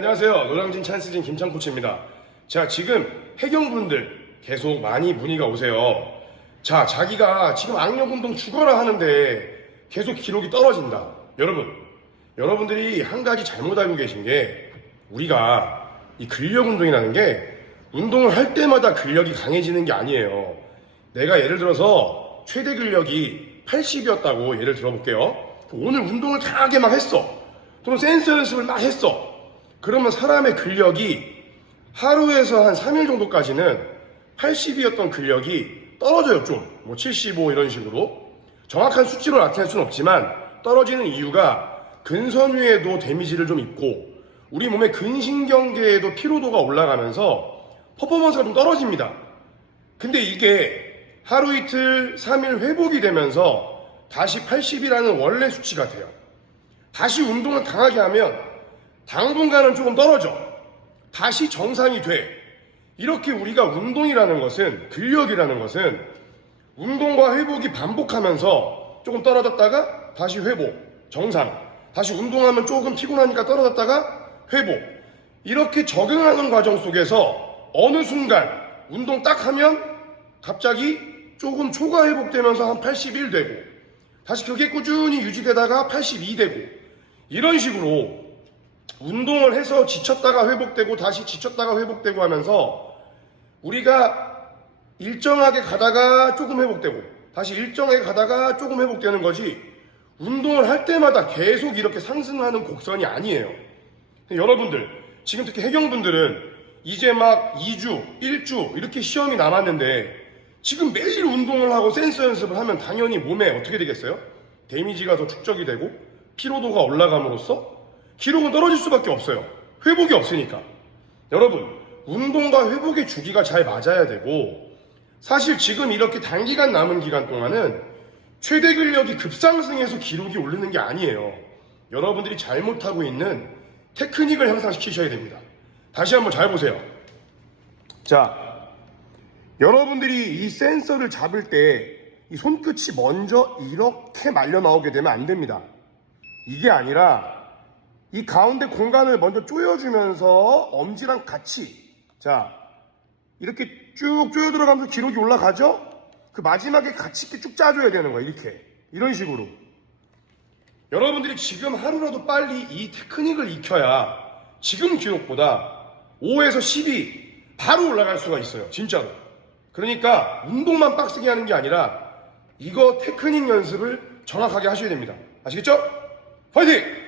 안녕하세요. 노량진 찬스진 김창 코치입니다. 자, 지금 해경분들 계속 많이 문의가 오세요. 자, 자기가 지금 악력 운동 죽어라 하는데 계속 기록이 떨어진다. 여러분, 여러분들이 한 가지 잘못 알고 계신 게 우리가 이 근력 운동이라는 게 운동을 할 때마다 근력이 강해지는 게 아니에요. 내가 예를 들어서 최대 근력이 80이었다고 예를 들어볼게요. 오늘 운동을 강하게 막 했어. 또는 센서 연습을 막 했어. 그러면 사람의 근력이 하루에서 한 3일 정도까지는 80이었던 근력이 떨어져요, 좀. 뭐 75 이런 식으로. 정확한 수치로 나타낼 수는 없지만 떨어지는 이유가 근섬유에도 데미지를 좀 입고 우리 몸의 근신경계에도 피로도가 올라가면서 퍼포먼스가 좀 떨어집니다. 근데 이게 하루 이틀, 3일 회복이 되면서 다시 80이라는 원래 수치가 돼요. 다시 운동을 강하게 하면 당분간은 조금 떨어져. 다시 정상이 돼. 이렇게 우리가 운동이라는 것은, 근력이라는 것은 운동과 회복이 반복하면서 조금 떨어졌다가 다시 회복, 정상. 다시 운동하면 조금 피곤하니까 떨어졌다가 회복. 이렇게 적응하는 과정 속에서 어느 순간 운동 딱 하면 갑자기 조금 초과 회복되면서 한 81 되고 다시 그게 꾸준히 유지되다가 82 되고 이런 식으로 운동을 해서 지쳤다가 회복되고 다시 지쳤다가 회복되고 하면서 우리가 일정하게 가다가 조금 회복되고 다시 일정하게 가다가 조금 회복되는 거지 운동을 할 때마다 계속 이렇게 상승하는 곡선이 아니에요. 여러분들 지금 특히 해경분들은 이제 막 2주, 1주 이렇게 시험이 남았는데 지금 매일 운동을 하고 센서 연습을 하면 당연히 몸에 어떻게 되겠어요? 데미지가 더 축적이 되고 피로도가 올라감으로써 기록은 떨어질 수밖에 없어요. 회복이 없으니까. 여러분, 운동과 회복의 주기가 잘 맞아야 되고 사실 지금 이렇게 단기간 남은 기간 동안은 최대 근력이 급상승해서 기록이 오르는 게 아니에요. 여러분들이 잘못하고 있는 테크닉을 향상시키셔야 됩니다. 다시 한번 잘 보세요. 자, 여러분들이 이 센서를 잡을 때 이 손끝이 먼저 이렇게 말려 나오게 되면 안 됩니다. 이게 아니라 이 가운데 공간을 먼저 조여주면서 엄지랑 같이 자 이렇게 쭉 조여 들어가면서 기록이 올라가죠? 그 마지막에 같이 이렇게 쭉 짜줘야 되는 거야 이렇게 이런 식으로 여러분들이 지금 하루라도 빨리 이 테크닉을 익혀야 지금 기록보다 5에서 10이 바로 올라갈 수가 있어요 진짜로 그러니까 운동만 빡세게 하는 게 아니라 이거 테크닉 연습을 정확하게 하셔야 됩니다 아시겠죠? 파이팅!